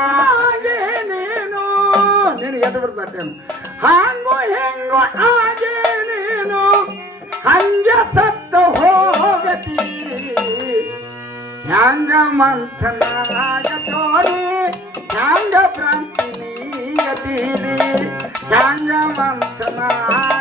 ಹಾಗೆ ನೀನು. ಎದ್ದು ಬರ್ತೇನೆ ಹಂಗೋ ಹೆಂಗೋ ಹಾಗೆ ನೀನು. ಹಂಗೆ ಸತ್ತು ಹೋಗತಿ. ಹ್ಯಾಂಗ ಮಂಥನಾಗ ತೋರಿ. ಹ್ಯಾಂಗ ಭ್ರಾಂತಿ ನೀಗತೀರಿ ಹ್ಯಾಂಗ ಮಂಥನಾಗ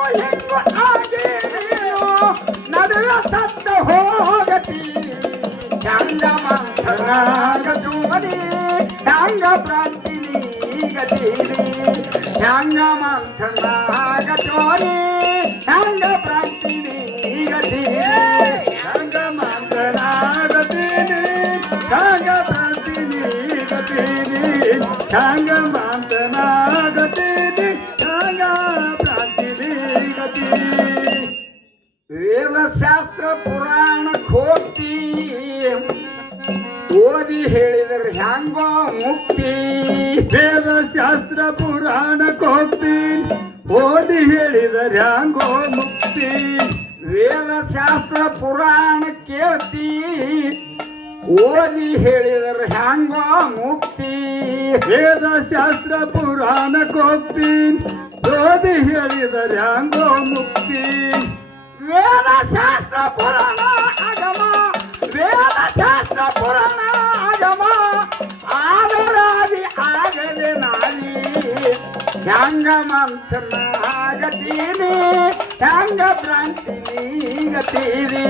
ಹಂಗು ಹೆಂಗು ಹಾಗೆ ನೀನು ನಡುವೆ ಸತ್ತು ಹೋಗತಿ ಚಂದ ಮಂಥನಾಗ ತೋರಿ ಹ್ಯಾಂಗ ಭ್ರಾಂತಿ ನೀಗತೀರಿ ಹ್ಯಾಂಗ ಮಂಥನಾಗ ತೋರಿ ಹ್ಯಾಂಗ ಭ್ರಾಂತಿ ನೀಗತೀರಿ ಹ್ಯಾಂಗ ಮಂಥನಾಗತೀರಿ ಹ್ಯಾಂಗ ಭ್ರಾಂತಿ ವೇದಶಾಸ್ತ್ರ ಪುರಾಣಕ್ಕೆ ಓದಿ ಹೇಳಿದರೆ ಹ್ಯಾಂಗೋ ಮುಕ್ತಿ. ವೇದಶಾಸ್ತ್ರ ಪುರಾಣ ಕೇಳ್ತಿ, ಓದಿ ಹೇಳಿದ ಹ್ಯಾಂಗೋ ಮುಕ್ತಿ. ವೇದಶಾಸ್ತ್ರ ಪುರಾಣ ಹೋಗ್ತೀನಿ ಓದಿ ಹೇಳಿದರೆ ಹ್ಯಾಂಗೋ ಮುಕ್ತಿ. ವೇದಶಾಸ್ತ್ರ ಪುರಾಣ ಆಗಮ ವೇದಶಾಸ್ತ್ರ ಪುರಾಣ ಆಗಮ. ಹ್ಯಾಂಗ ಮಂಥನಾಗತೀನಿ ಹ್ಯಾಂಗ ಭ್ರಾಂತಿ ನೀಗತೀರಿ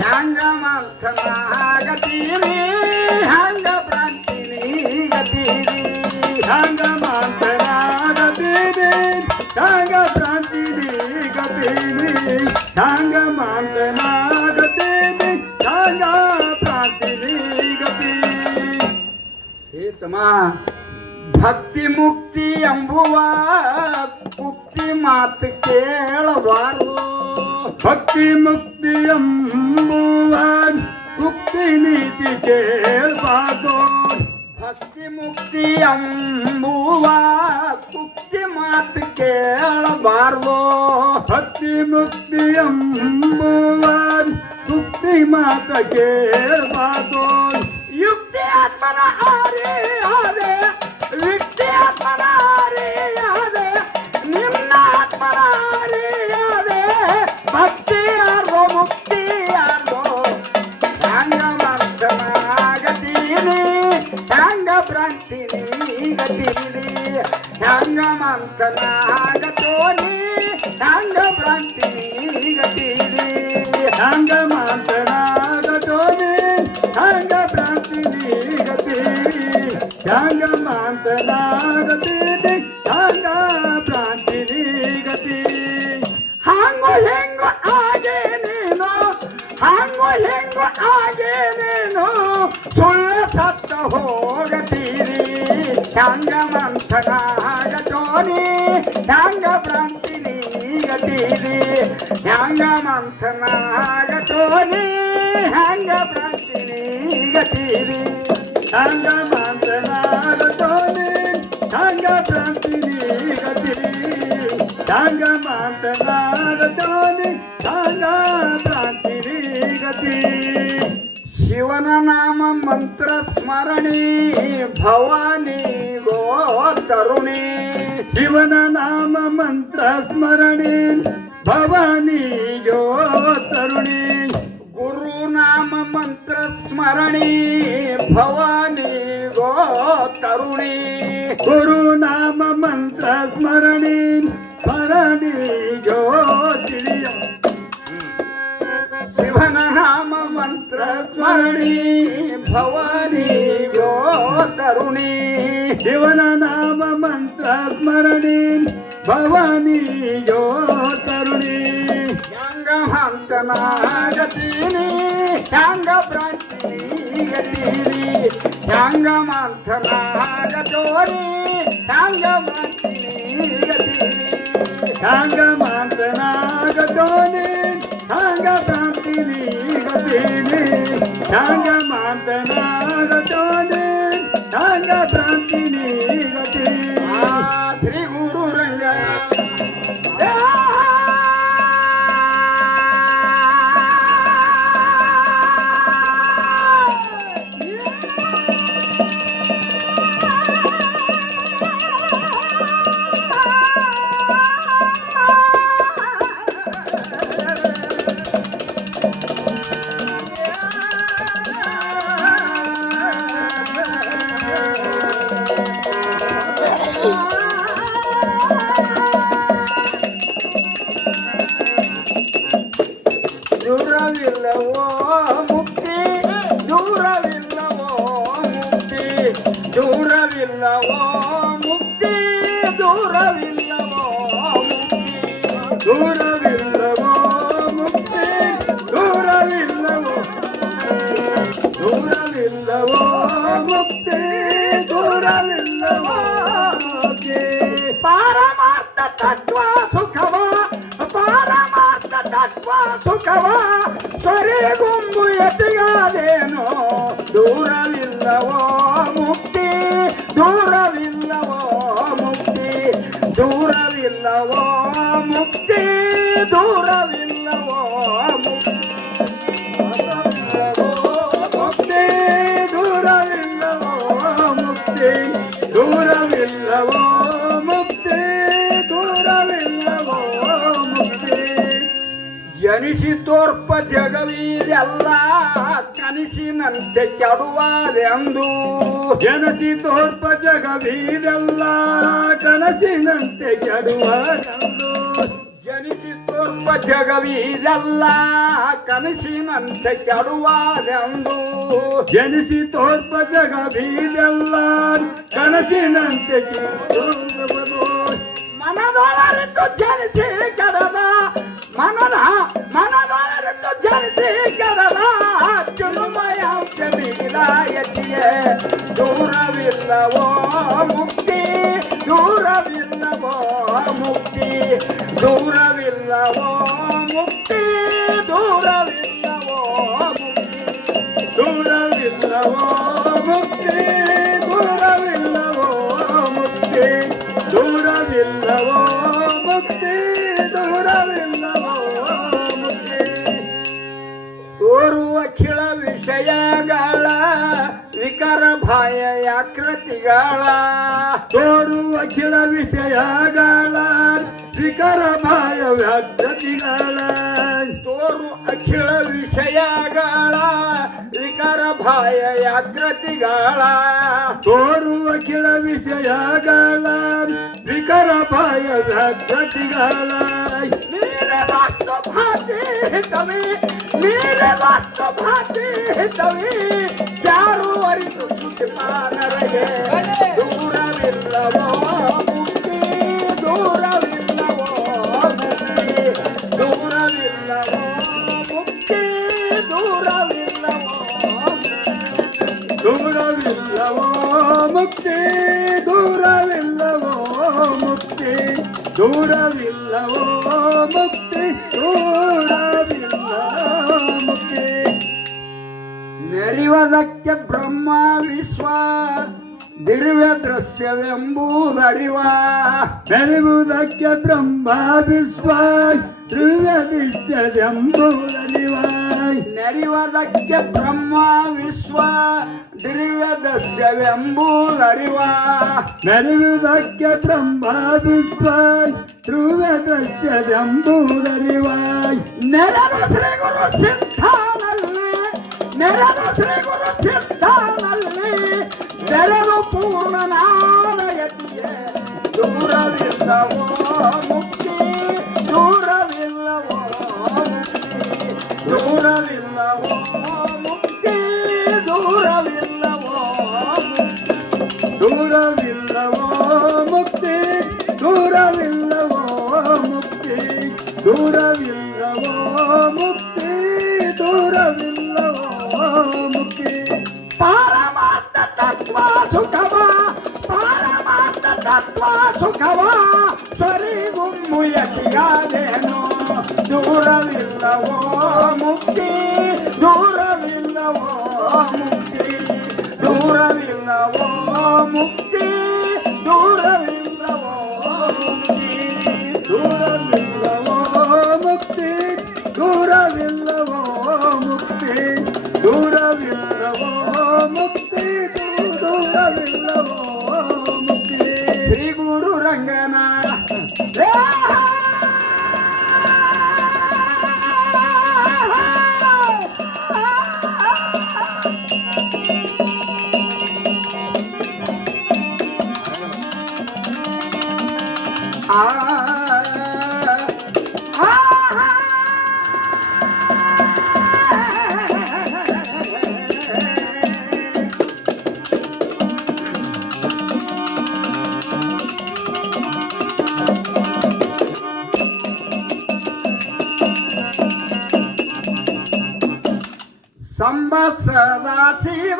ಹ್ಯಾಂಗ ಮಂಥನಾಗತೀರಿ ಹ್ಯಾಂಗ ಭ್ರಾಂತಿ ನೀಗತೀರಿ ಹ್ಯಾಂಗ ಮಾತನಾಡತೀನಿ ಹ್ಯಾಂಗ ಭ್ರಾಂತಿ ನೀಗತೀನಿ ಹ್ಯಾಂಗ ಮಾತನಾಡತೀನಿ ಹ್ಯಾಂಗ ಭ್ರಾಂತಿ ನೀಗತೀನಿ ಹೇ ತಮ್ಮ ಭಕ್ತಿ ಮುಕ್ತಿ ಎಂಬುವ ಕುಕ್ತಿ ಮಾತು ಕೇಳಬಾರದು. ಭಕ್ತಿ ಮುಕ್ತಿ ಎಂಬುವ ಕುಕ್ತಿ ನೀತಿ ಕೇಳಬಾರದು. ಭಕ್ತಿ ಮುಕ್ತಿ ಎಂಬುವ ಕುಕ್ತಿ ಮಾತು ಕೇಳಬಾರದು. ಭಕ್ತಿ ಮುಕ್ತಿ ಎಂಬುವ ಕುಕ್ತಿ ಮಾತು ಕೇಳಬಾರದು. ಯುಕ್ತಿ ಆತ್ಮನ ಆರೆ ಆದೆ ಯುಕ್ತಿ ಆತ್ಮನ ಆರೆ ಆದೆ ಹಂಗು ಹೆಂಗು ಹಾಗೆ ನೀನು ಹಂಗು ಹೆಂಗು ಹಾಗೆ ನೀನು ಸುಳ್ಳು ಸತ್ತ ಹೋಗತೀರಿ ಹಂಗ ಮಂಥನಾಗ ತೋನಿ ಹಂಗ ಭ್ರಾಂತಿ ನೀಗತೀರಿ ಹಂಗ ಮಂಥನಾಗ ತೋನಿ ಹಂಗ ಭ್ರಾಂತಿ ನೀಗತೀರಿ ಹಂಗ ಮಾತನಾಡತೋನೆ ಹಂಗ ಭ್ರಾಂತಿ ನೀಗತಿ सांगा मातनारदाने सांगा दातिरी गती शिवनाम मंत्र स्मरणी भवानी गो तरुणी. शिवन नाम मंत्र स्मरणी भवानी गो तरुणी. गुरुनाम मंत्र स्मरणी भवानी गो तरुणी. गुरु नाम मंत्र स्मरणी ಗುರು ನಾಮ ಮಂತ್ರ ಸ್ಮರಣೆ ಸ್ಮರಣಿ ಯೋ ತಿಳಿಯ ಶಿವನ ನಾಮ ಮಂತ್ರ ಸ್ಮರಣಿ, ಭವಾನಿ ಯೋ ತರುಣಿ. ಶಿವನ ನಾಮ ಮಂತ್ರ ಸ್ಮರಣಿ, ಭವಾನಿ ಯೋ ತರುಣಿ. ಹ್ಯಾಂಗ ಹಂತನಾಗತೀನಿ ಹ್ಯಾಂಗ ಭ್ರಾಂತಿ ಗತೀನಿ ಹ್ಯಾಂಗ ಮಂಥನಾಗತೋರಿ ಸಾಂಗ ಮಾತನಾಗತೋನೆ ಸಾಂಗ ಪ್ರಾಂತಿನಿ ಗತೀನಿ ಸಾಂಗ ಮಾತನಾಗತೋನೆ ಸಾಂಗ ಪ್ರಾಂತಿನಿ ಪಾರಮಾರ್ಥ ತತ್ವ ಸುಖವ ಪಾರಮಾರ್ಥ ತತ್ವ ಸುಖವ ಸ್ವರೇ ಗುಂಬು ಎತಿಗಾದೇನೋ ದೂರವಿಲ್ಲವೋ ಮುಕ್ತಿ ದೂರವಿಲ್ಲವೋ ಮುಕ್ತಿ ದೂರವಿಲ್ಲವೋ ಮುಕ್ತಿ ದೂರವಿಲ್ಲವೋ ಮುಕ್ತಿ ದೂರವಿಲ್ಲವೋ ಮುಕ್ತಿ ದೂರವಿಲ್ಲವೋ ಜನಿಸಿ ತೋರ್ಪ ಜಗವೀದೆಲ್ಲ ಕನಸಿನಂತೆ ಕೆಡುವಾದೆಂದು ಜನಸಿ ತೋರ್ಪ ಜಗವೀದೆಲ್ಲ ಕನಸಿನಂತೆ ಕೆಡುವರೆಂದು ಜನಿಸಿ ತೋರ್ಪ ಜಗವೀದೆಲ್ಲ ಕನಸಿನಂತೆ ಕೆಡುವಾದೆಂದು ಜನಿಸಿ ತೋರ್ಪ ಜಗವೀದೆಲ್ಲ ಕನಸಿನಂತೆ ಕೆಡುವುದು ಮನದೊಳರಿದ್ದು ಜನಿಸಿ ಕಡದ మనన మననారతో జల్ది కరలా చులుమయం చెమిలాయతియే దూరవిల్లవో ముక్తి దూరవిల్లవో ముక్తి. దూరవిల్లవో ముక్తి దూరవిల్లవో ముక్తి. దూరవిల్లవో ಕೃತಿಗಳ ತೋರುವ ಕೆಳ ವಿಷಯಗಳ ವಿಕರ ಭಾಯ ವ್ಯಾಕೃತಿಗಳ ತೋರು ಅಖಿಳ ವಿಷಯಗಳ ವಿಕರ ಭಾಯ ವ್ಯಾಕೃತಿಗಳ ತೋರು ಅಖಿಳ ವಿಷಯಗಳ ವಿಕರ ಭಾಯ ವ್ಯಾಕೃತಿಗಳ भाते तवे मेरे वास्तव भाते तवे चारों वरी तो सुख पाना ದೂರವಿಲ್ಲವೋ ಮುಕ್ತಿ ದೂರವಿಲ್ಲವೋ ಮುಕ್ತಿ ನೆರೆಯುವುದಕ್ಕೆ ಬ್ರಹ್ಮ ವಿಶ್ವ ದಿವ್ಯ ದೃಶ್ಯವೆಂಬುದರಿವ ಬೆಳೆಯುವುದಕ್ಕೆ ಬ್ರಹ್ಮ ವಿಶ್ವ ದಿವ್ಯ ದಿಶ್ಯದೆಂಬುದರಿವ ನೆರೆಯುವುದಕ್ಕೆ ಬ್ರಹ್ಮ ವಿಶ್ವ ಶವೆಂಬೂರರಿವಾ ಮೆರುವುದಕ್ಕೆ ಬ್ರಹ್ಮಾದಿತ್ವಾಯ್ ಧ್ರುವದಕ್ಕೆ ಶವೆಂಬೂರರಿವಾಯ್ ನೆರಳು ಶ್ರೀ ಗುರು ಸಿದ್ಧಾನಲ್ಲಿ ನೆರಳು ಶ್ರೀ ಗುರು ಸಿದ್ಧಾನಲ್ಲಿ ನೆರಳು ಪೂರ್ಣನಾಲಯಕ್ಕೆ ದೂರವಿಲ್ಲವೋ ಮುಕ್ತಿ ದೂರವಿಲ್ಲವೋ ಮುಕ್ತಿ ದೂರವಿಲ್ಲ ದೂರವಿಲ್ಲವೋ ಮುಕ್ತಿ ದೂರವಿಲ್ಲವೋ ಮುಕ್ತಿ ಪಾರಮಾರ್ಥ ತತ್ವ ಸುಖವ ಪಾರಮಾರ್ಥ ತತ್ವ ಸುಖವ ಸರಿಗುಮ್ಮು ಯತಿಯಾದೇನೋ ದೂರವಿಲ್ಲವೋ ಮುಕ್ತಿ ரங்கனா আছি